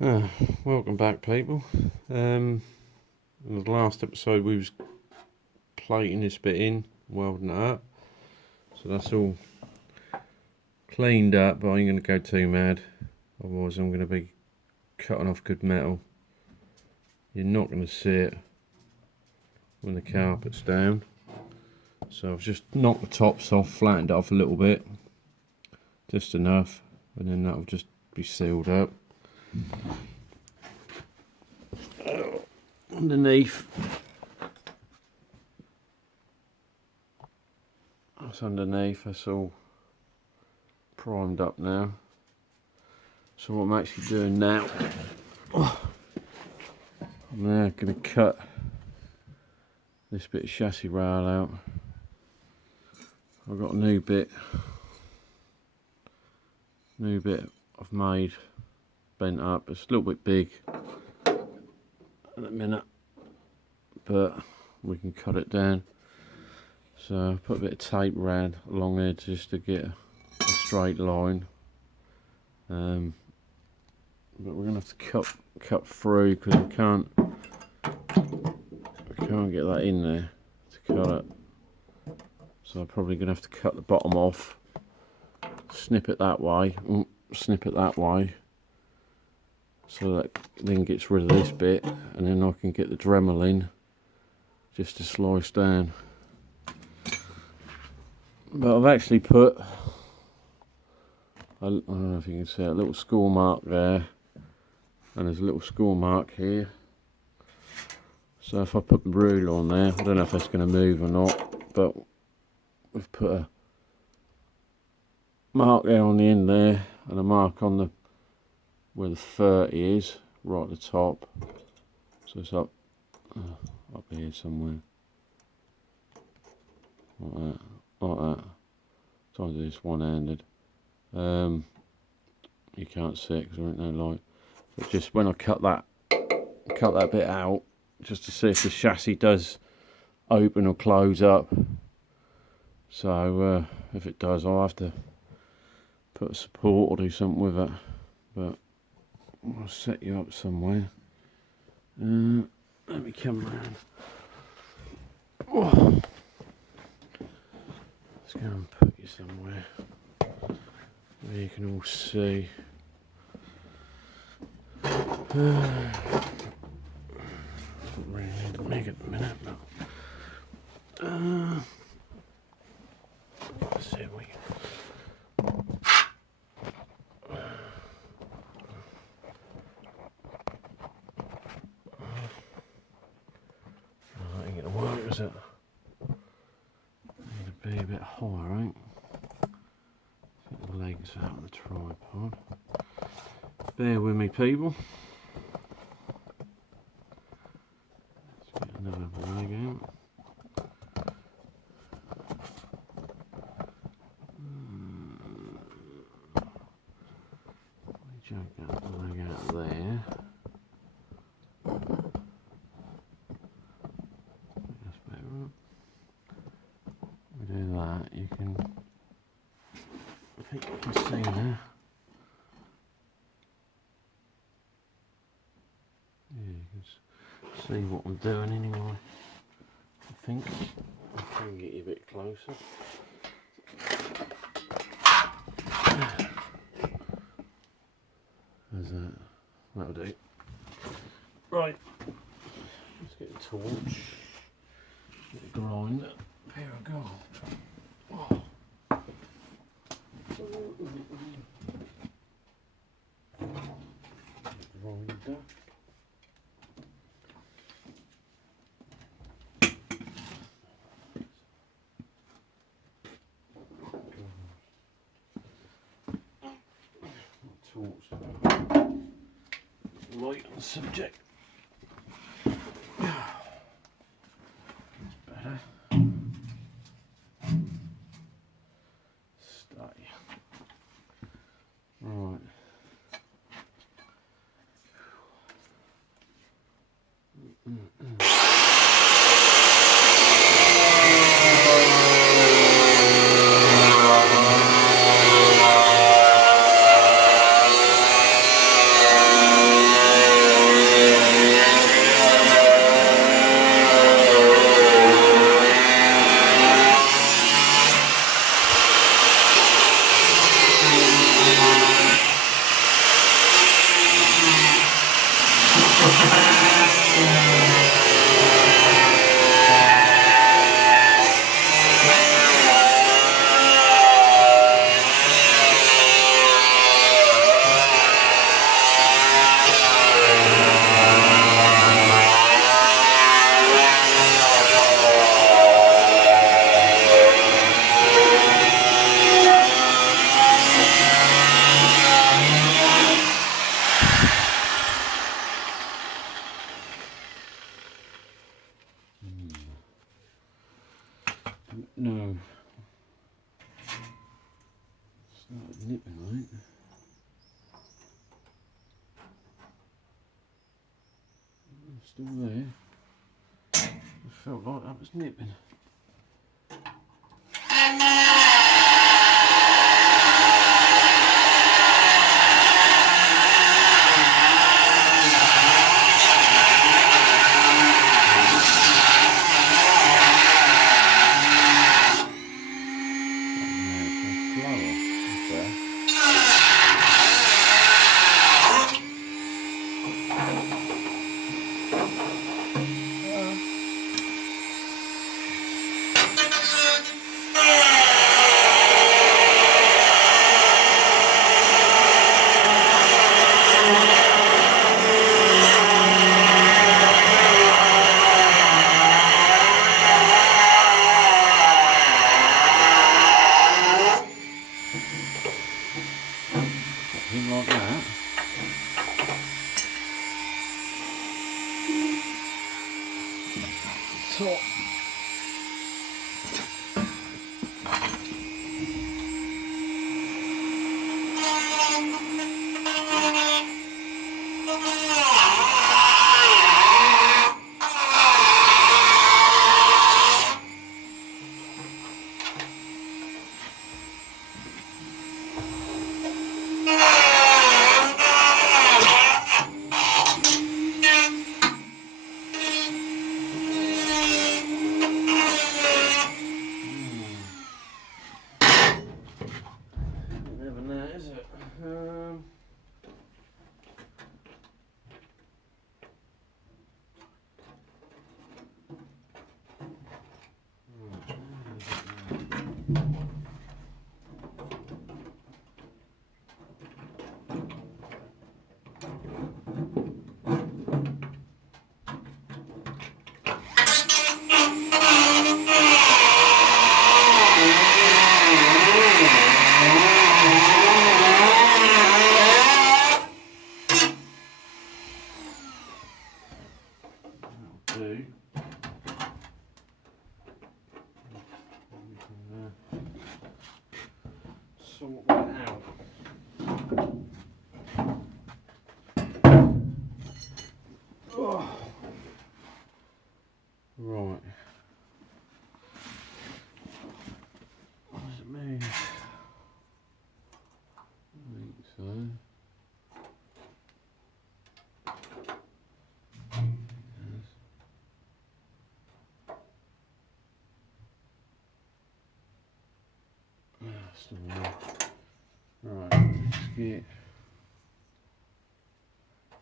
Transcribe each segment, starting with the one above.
Welcome back, people. In the last episode we was plating this bit in, welding it up, so that's all cleaned up, but I ain't going to go too mad, otherwise I'm going to be cutting off good metal. You're not going to see it when the carpet's down, so I've just knocked the tops off, flattened it off a little bit, just enough, and then that'll just be sealed up. Underneath, that's all primed up now. So what I'm actually doing now, I'm now going to cut this bit of chassis rail out. I've got a new bit I've made, bent up. It's a little bit big at the minute, but we can cut it down. So I put a bit of tape around along there just to get a straight line. But we're gonna have to cut through because I can't get that in there to cut it. So I'm probably gonna have to cut the bottom off, snip it that way, so that then gets rid of this bit, and then I can get the Dremel in just to slice down. But I've actually put, I don't know if you can see a little score mark there, and there's a little score mark here. So if I put the ruler on there, I don't know if that's going to move or not, but we've put a mark there on the end there, and a mark on the where the 30 is, right at the top. So it's up here somewhere, like that. Trying to do this one-handed. You can't see it because there ain't no light. But just when I cut that bit out, just to see if the chassis does open or close up. So if it does, I'll have to put a support or do something with it. But I'll set you up somewhere. Let me come round. Oh. Let's go and put you somewhere where you can all see. Really need to make it a minute, but let's see if we can. That ain't gonna work, is it? Need to be a bit higher, right? Get the legs out of the tripod. Bear with me, people. Let's get another leg out. We jump out the leg out there. That's better. We do that, you can, I think you can see there. Yeah, you can see what I'm doing anyway. I think I can get you a bit closer. There's that. That'll do. Right. Let's get a torch. Get a grinder. Here I go. Oh. Grinder. Light on the subject. That's better. Stay. Right. Still there. I felt like that was nipping. Like that. Top. Never know, is it? Do. Sort that out. Oh. Right. What does it mean? I think so. Still there. Right,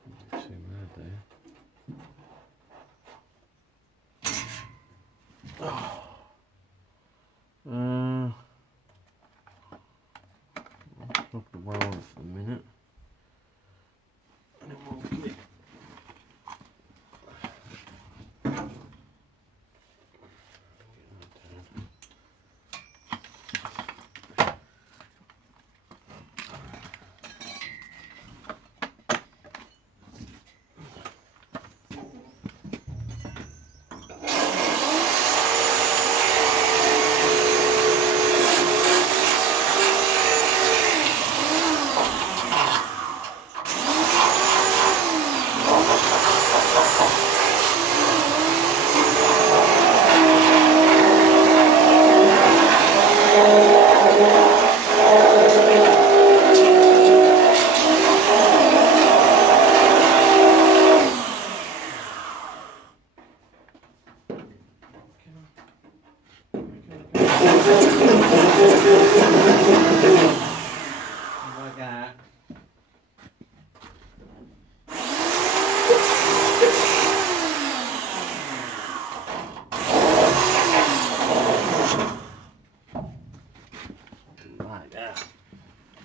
let's get too mad there. Oh. I'll stop the roller for a minute. And then we'll get like that. Like that.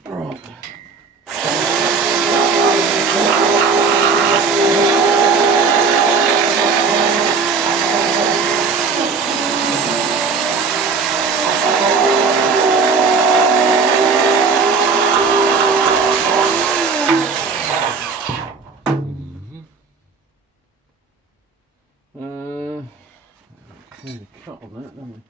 Right. Clean the cut on that, don't we?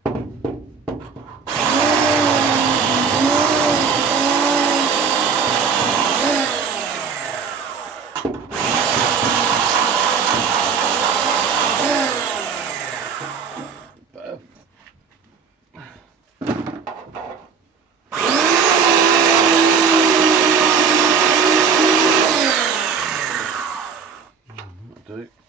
do.